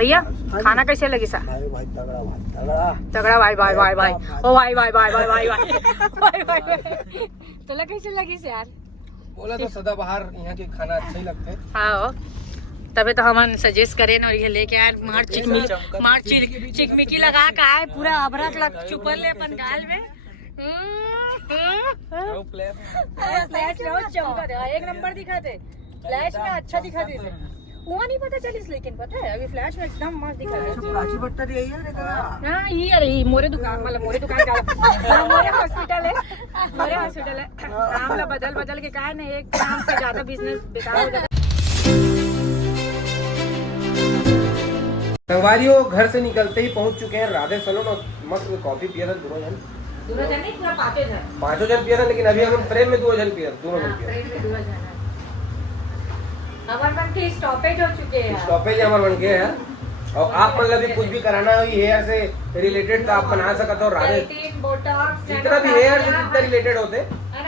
भैया खाना कैसे लगी सा? भाई तगड़ा तगड़ा भाई भाई भाई भाई ओ भाई भाई भाई भाई भाई भाई भाई भाई तो कैसे लगी से यार? बोला तो सदाबहार यहाँ के खाना अच्छे ही लगते हैं। हाँ तभी तो हम सजेस्ट करें ना, और ये लेके आए मार चिकमिकी लगा के आए, पूरा अबरक लग चुपल ले अपन गाल में। एक नंबर दिखाते फ्लैश में, अच्छा दिखाते थे वहाँ नहीं पता चलिस, लेकिन पता है अभी फ्लैश में एकदम मस्त दिखा रहे हैं। हाँ ये अरे मोरे दुकान मतलब मोरे दुकान का मोरे हॉस्पिटल है नाम बदल के कहा ना, एक काम से ज्यादा बिजनेस बेकार हो जाता। संगवारियों घर से निकलते ही पहुंच चुके हैं राधे सैलून और मस्त कॉफी पिया था दोनों जन नहीं पूरा पांचों जन पिया था, लेकिन अभी हम फ्रेम में 2 जन पिया, दोनों जन पिया। हमारे बन के स्टॉपेज हो चुके हैं, स्टॉपेज हमारे बन गए हैं। और आप मतलब भी कुछ भी कराना हो हेयर से रिलेटेड तो आप बना सकते हो। राधे जितना भी हेयर से जितना रिलेटेड होते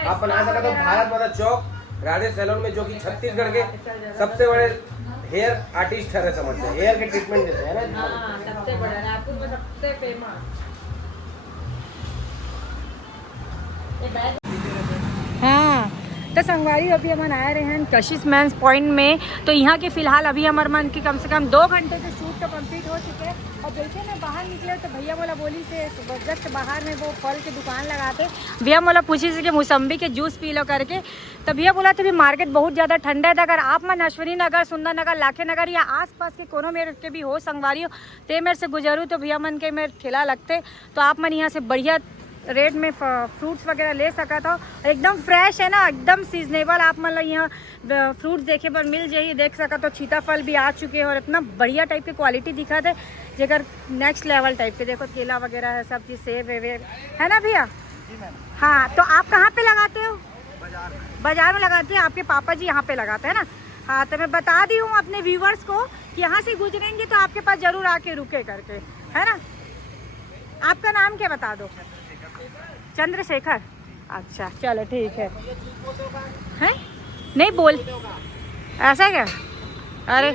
आप बना सकते हो। भारत माता चौक राधे सैलून में, जो कि छत्तीसगढ़ के सबसे बड़े हेयर आर्टिस्ट है, समझते हैं हेयर के ट्रीटमेंट देते हैं ना। सबसे बड़ा रायपुर में सबसे फेमस। हाँ तो संगवारी अभी हम आए रहे हैं कशिश मेंस पॉइंट में। तो यहाँ के फिलहाल अभी हमारे मन की कम से कम 2 घंटे के शूट तो कंप्लीट हो चुके हैं। और जैसे मैं बाहर निकले तो भैया बोला बोली से जस्ट बाहर में वो फल की दुकान लगाते, भैया बोला पूछी से कि मौसम्बी के जूस पी लो करके। तो भैया बोला तो भी मार्केट बहुत ज़्यादा ठंडा है, अगर आप मन अश्विनी नगर, सुंदर नगर, लाखे नगर या आसपास के कोनो मेरे के भी हो संगवारी हो तो मेरे से गुजरूँ तो भैया मन के मेरे ठेला लगते, तो आप मन यहाँ से बढ़िया रेट में फ्रूट्स वगैरह ले सका था। एकदम फ्रेश है ना, एकदम सीजनेबल। आप मतलब यहाँ फ्रूट्स देखे पर मिल जाइए, देख सका तो सीताफल भी आ चुके हैं और इतना बढ़िया टाइप की क्वालिटी दिखा थे, जेकर नेक्स्ट लेवल टाइप के। देखो केला वगैरह है, सब चीज़ सेब है ना भैया? हाँ तो आप कहाँ पे लगाते हो? बाजार में लगाते हैं, आपके पापा जी यहाँ पे लगाते हैं ना। हाँ तो मैं बता दी हूँ अपने व्यूवर्स को कि यहाँ से गुजरेंगे तो आपके पास जरूर आके रुके करके, है ना। आपका नाम क्या बता दो? चंद्रशेखर। अच्छा चलो ठीक है। हैं नहीं बोल ऐसा क्या? अरे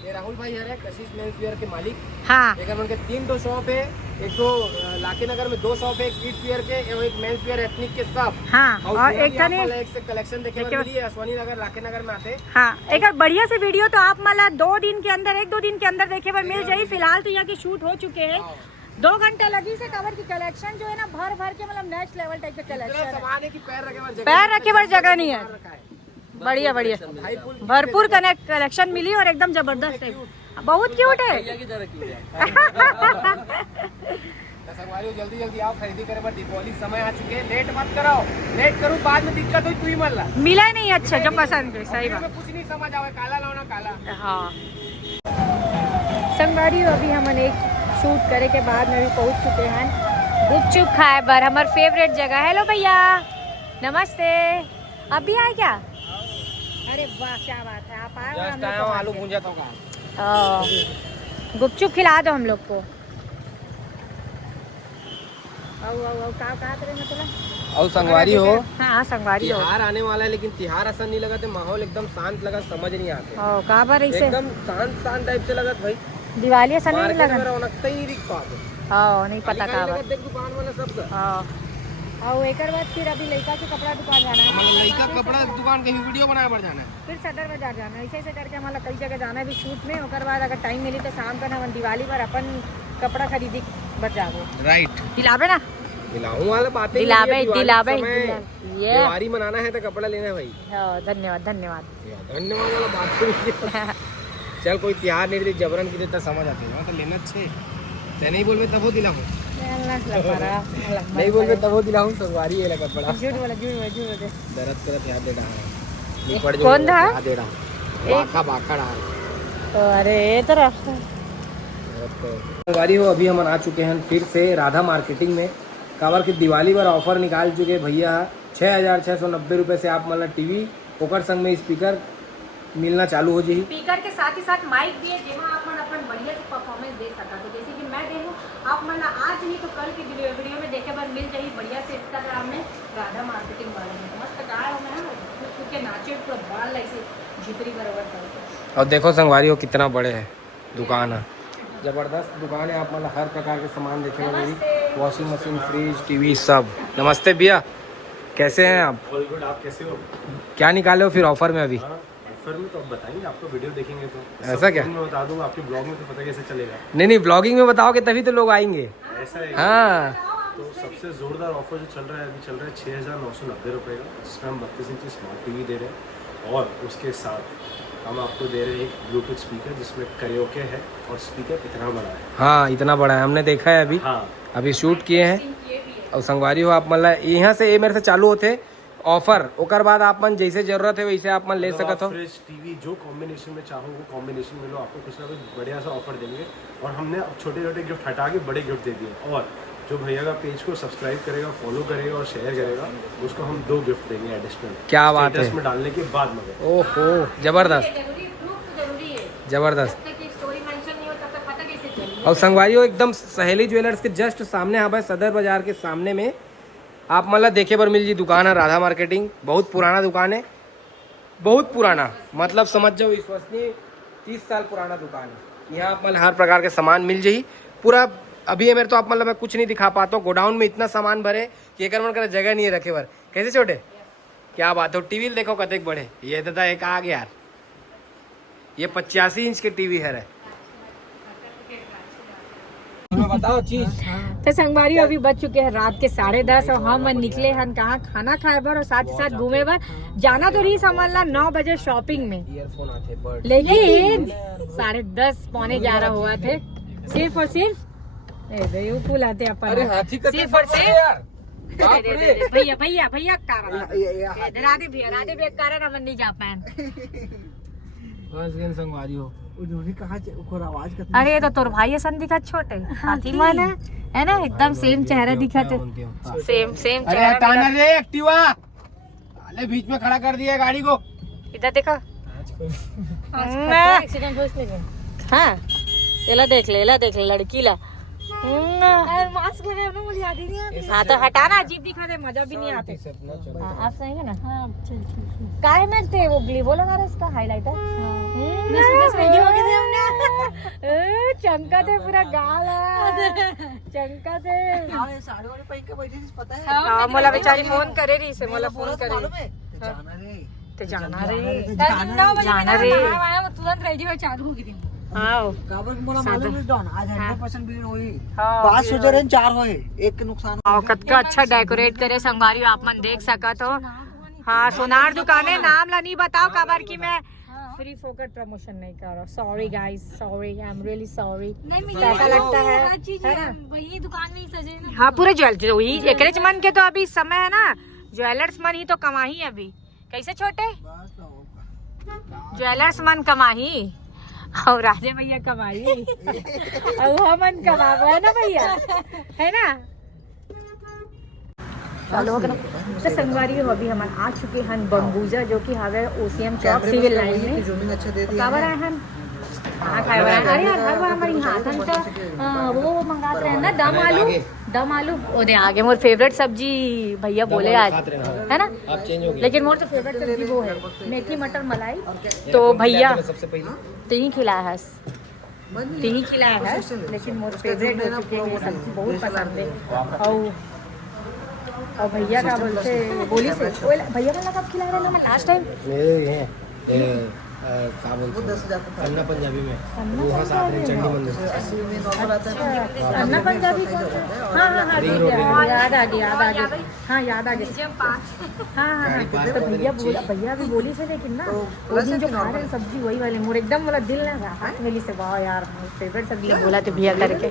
ये राहुल भाई है कशिश मेंस वेयर के मालिक। हाँ एक उनके 3 शॉप है, एक तो लाखे नगर में 2 शॉप है, एक किड्स वेयर के और एक मेंस वेयर एथनिक के सब। हाँ और एक एक से कलेक्शन देखे मिली है अश्विनी नगर लाखे नगर में आते। हाँ एक और बढ़िया से वीडियो तो आप मतलब 2 दिन के अंदर 1-2 दिन के अंदर देखे पर मिल जाए। फिलहाल तो यहाँ की शूट हो चुके हैं, 2 घंटे लगी से कवर की कलेक्शन जो है ना भर के मतलब नेक्स्ट लेवल टाइप के कलेक्शन है। पैर रखे पर जगह नहीं है। बढ़िया भरपूर कलेक्शन मिली और एकदम जबरदस्त है, बहुत क्यूट है। जल्दी आओ खरीदी करे, बस दीपावली समय आ चुके हैं, लेट मत कराओ। लेट करूँ बाद में दिक्कत हुई, तू ही मिला ही नहीं अच्छा जो पसंद है। सही बात, कुछ नहीं समझ आवे, काला लाना काला। हाँ संगवारी अभी हम एक शूट करे के बाद में भी पहुंच चुके हैं गुपचुप खाए बर, हमार फेवरेट जगह। हेलो भैया नमस्ते, अब भी आए क्या? अरे वाह क्या बात है, आप आए हो। आलू भूंजा तो गुपचुप खिला दो हम लोग को। कहाँ और संगवारी हो। हाँ संगवारी हो। तिहार आने वाला है, लेकिन तिहार ऐसा नहीं लगा, माहौल एकदम शांत लगा, समझ नहीं आते। कहाँ पर एकदम शांत टाइप से लगा भाई। दिवाली ऐसा नहीं लगा, नहीं पता कहाँ पर दुकान वाला सब। और एक बाद फिर अभी लड़का के कपड़ा दुकान जाना है, लड़का कपड़ा दुकान कहीं वीडियो बनाया पड़ जाना है, फिर सदर बाजार जाना है। ऐसे करके हमारा कई जगह जाना है भी शूट में। और बाद अगर टाइम मिली तो शाम का हम दिवाली पर अपन कपड़ा खरीदी बच जाओ। राइट दिलावे ना, दिलाऊं वाला बात है, दिलावे ये दिवाली मनाना है तो कपड़ा लेना है भाई। धन्यवाद वाला बात। चल कोई त्योहार नहीं जबरन की देता समझ आती है तो लेना अच्छे ते नहीं बोलबे तब वो दिलाऊं, नहीं बोलबे तब वो दिलाऊं। संगवारी है कपड़ा झूठ बोला दर्द करत याद दे रहा है। कौन था? याद दे रहा बाखा तो अरे तरह संगवारी हो। अभी हम आ चुके हैं फिर से राधा मार्केटिंग में। कावर की दिवाली पर ऑफर निकाल चुके भैया। 6,690 रुपये से आप मतलब टीवी ओकर संग में स्पीकर मिलना चालू हो जाए। स्पीकर के साथ माइक भी है, जहाँ आप मन अपन बढ़िया से परफॉर्मेंस दे सकता। तो जैसे कि मैं देखूँ आप मन आज नहीं तो कल की वीडियो में देखे पर मिल जाइए बढ़िया से इंस्टाग्राम में राधा मार्केटिंग वाले में। मस्त कहा हो मैं क्योंकि नाचे पूरा बाल ऐसे झिपरी बराबर करके। और देखो संगवारी हो कितना बड़े है, दुकान है, जबरदस्त दुकान है। आप मतलब हर प्रकार के सामान देखेंगे मेरी, वॉशिंग मशीन, फ्रिज, टीवी सब। नमस्ते भैया, कैसे हैं आप? ऑल गुड, आप कैसे हो? क्या निकाले हो फिर ऑफर में अभी? ऑफर में तो आप बताएंगे, आपको वीडियो देखेंगे तो ऐसा क्या? मैं बता दूंगा, आपके ब्लॉग में तो पता कैसे चलेगा। नहीं ब्लॉगिंग में बताओगे तभी तो लोग आएंगे। ऐसा है। हाँ, तो सबसे जोरदार ऑफर जो चल रहा है अभी, चल रहा है 6,990 रुपये का, जिसमें हम 32 इंची स्मार्ट टीवी दे रहे हैं, और उसके साथ हम आपको दे रहे हैं एक ब्लूटूथ स्पीकर जिसमें करियोके है, और स्पीकर इतना बड़ा है। हाँ इतना बड़ा है, हमने देखा है अभी। हाँ, अभी शूट किए हैं। और संगवारी हो आप मतलब यहाँ से ये मेरे से चालू होते ऑफर, ओकर बाद आप मन जैसे जरूरत है वैसे आप मन ले सकते हो। फ्रिज, टीवी जो कॉम्बिनेशन में चाहो वो कॉम्बिनेशन में लो, आपको कुछ ना कुछ बढ़िया सा ऑफर देंगे। और हमने अब छोटे छोटे गिफ्ट हटा के बड़े गिफ्ट दे दिए, और जो भैया का पेज को सब्सक्राइब करेगा, फॉलो करेगा और शेयर करेगा, उसको हम 2 गिफ्ट देंगे एडिशनल। क्या बात है, स्टेटस में डालने के बाद मगर। ओहो जबरदस्त जबरदस्त। और संगवारी हो एकदम सहेली ज्वेलर्स के जस्ट सामने, हाँ भाई सदर बाजार के सामने में आप मतलब देखे पर मिल जी दुकान है, राधा मार्केटिंग। बहुत पुराना दुकान है, बहुत पुराना, मतलब समझ जाओ विश्वसनीय 30 साल पुराना दुकान है। यहाँ आप मतलब हर प्रकार के सामान मिल जाही पूरा। अभी है मेरे तो आप मतलब मैं कुछ नहीं दिखा पाता हूँ, गोडाउन में इतना सामान भरे कि एक मन कर जगह नहीं है रखे बर। कैसे छोटे, क्या बात है। टीवी देखो कतेक बड़े, ये दादा एक आ गया यार, ये 85 इंच के टीवी है। बताओ चीज। तो संगवारी अभी बज चुके हैं रात के 10:30 और हम निकले हैं कहाँ खाना खाए बर और साथ ही साथ घूमे बर। जाना तो रही समझ ला 9 बजे शॉपिंग में, लेकिन 10:30 पौने 11 हुआ थे। सिर्फ और सिर्फ बेवकूफ आते अपन, सिर्फ और सिर्फ भैया भैया भैया कारण राधे भैया कारण अपन नहीं जा पाए। संगवारी हो उन्होंने कहा आवाज कर। अरे ये तो तोर भाई ऐसा दिखा छोटे हाथी मन है ना, एकदम सेम चेहरा दिखा थे, सेम सेम अरे हटाना रे एक्टिवा, अरे बीच में खड़ा कर दिया गाड़ी को। इधर देखा एक्सीडेंट हो इसलिए। हाँ एला देख ले लड़की ला मास्क लगाया ना, मुझे याद ही नहीं आती। हाँ तो हटाना, अजीब दिखा दे, मजा भी नहीं आते। आप सही है ना? हाँ चल ठीक। काहे में थे वो ग्लिवो लगा रहे, इसका हाइलाइटर चमका थे पूरा गाल, चमका थे। साड़ी वाले पहन के बैठी थी, पता है? हाँ मोला बेचारी फोन करे रही से, मोला फोन करे जाना रे तुरंत रेडी हो चालू हो गई। हाँ मालूम है डॉन, आज 100% भीड़ हुई। 5 हो रहे 4 होए, एक के नुकसान। औकत का अच्छा डेकोरेट करे संगवारी, आप मन देख सकत हो। हाँ सोनार दुकाने, नाम ला नहीं बताओ काबर की मैं फ्री फोकट प्रमोशन नहीं कर रहा। Sorry guys, sorry, I am really sorry. कैसा लगता है ना? वही दुकान में ही सजे ना। हाँ पूरे ज्वेलर्स वही एकरेज मन के तो अभी समय है ना, ज्वेलर्स मन ही तो कमा ही अभी। कैसे छोटे ज्वेलर्स मन कमा ही और राजे भैया कमाई और वो मन कमा है ना भैया, है ना? तो संगवारी हो अभी हम आ चुके हैं बम्बूजा, जो कि हवे ओसीएम चौक सिविल लाइन में। जूमिंग अच्छा दे दी काबर आए हम कहाँ खाए बना? अरे यार हर बार हमारे यहाँ आते हैं तो वो मंगाते रहे ना दम आलू ओ दे आगे। मोर फेवरेट सब्जी भैया बोले आज, है ना? लेकिन मोर तो फेवरेट सब्जी वो है मेथी मटर मलाई। तो भैया तीन खिलाया है, तीन खिलाया है, लेकिन मोर फेवरेट हो चुके हैं, सब्जी बहुत पसंद है। और भैया का बोलते बोली से भैया का कब खिला रहे ना लास्ट टाइम? क्या बोलते हैं अन्ना पंजाबी में, वहाँ साथ में चंडी मंदिर। अन्ना पंजाबी कौन सा? हाँ याद आ गया हाँ याद आ गया। हाँ तो भैया भी बोली से, लेकिन ना वो दिन जो खा रहे सब्जी वही वाले मोर एकदम मतलब दिल ना हाथ मिली से, वाह यार फेवरेट सब्जी बोला थे भैया करके।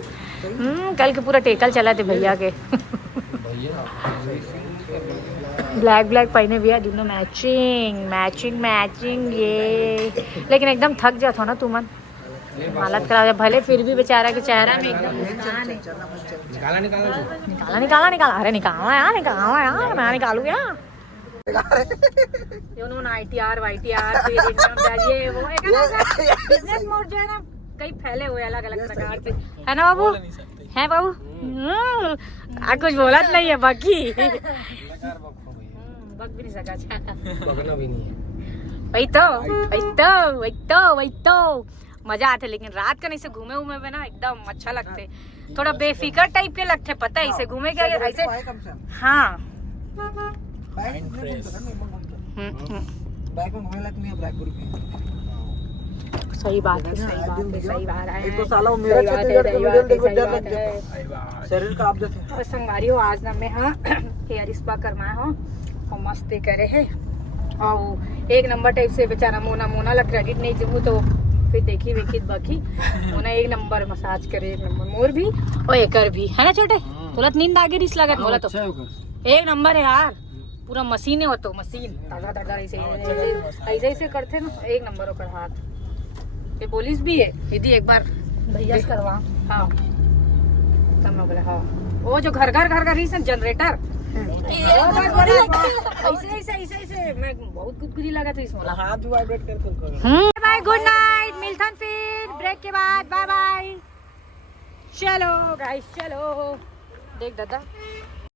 कल के पूरा टेकल चला थे भैया के। ब्लैक पहने भैया दोनों मैचिंग ये, लेकिन एकदम थक जाता ना तुमन, हालत खराब। भले फिर भी बेचारा के चेहरा में एकदम मुस्कान है। निकाला अरे निकालना यार मैं निकालू क्या? ITR वाईटीआर फिर इनकम ये वो बिजनेस मोड जो है ना कई फैले हुए अलग अलग प्रकार से, है ना बाबू? है बाबू? कुछ बोला नहीं है बाकी बक भी नहीं सका, बकना भी नहीं है। वही तो मजा आते, लेकिन रात का नहीं से घूमे उमे में ना एकदम अच्छा लगते, थोड़ा बेफिकर टाइप के लगते, पता है इसे घूमे क्या ऐसे। हाँ बाइक में घूमने लायक नहीं है ब्लैकबेरी पे। सही बात है, सही बात है। एक तो साला वो मेरा छत्तीसगढ़ का वीडियो देख के डर लग गया, शरीर का आप जैसे। और संगवारी हो आज ना मैं हाँ हेयर स्पा करवाए हो और मस्ती करे है, और एक नंबर टाइप से बेचारा मोना मोना ला क्रेडिट नहीं दूँ तो फिर देखी वेखी बाकी मोना एक नंबर मसाज करे, एक नंबर मोर भी और एकर भी है ना छोटे। तुरंत नींद आगे रिस लगत बोला तो एक नंबर है यार, पूरा मशीन है वो तो, मशीन ताजा ताजा ऐसे ऐसे करते ना, एक नंबर होकर हाथ। ये पुलिस भी है यदि एक बार भैया से करवा। हाँ तब मैं बोला हाँ वो जो घर घर रही है जनरेटर, ऐसे मैं बहुत गुदगुदी लगा था इसमें। हाथ भी वाइब्रेट करते। बाय गुड नाइट, मिलते हैं फिर ब्रेक के बाद, बाय बाय। चलो गाइस चलो, देख दादा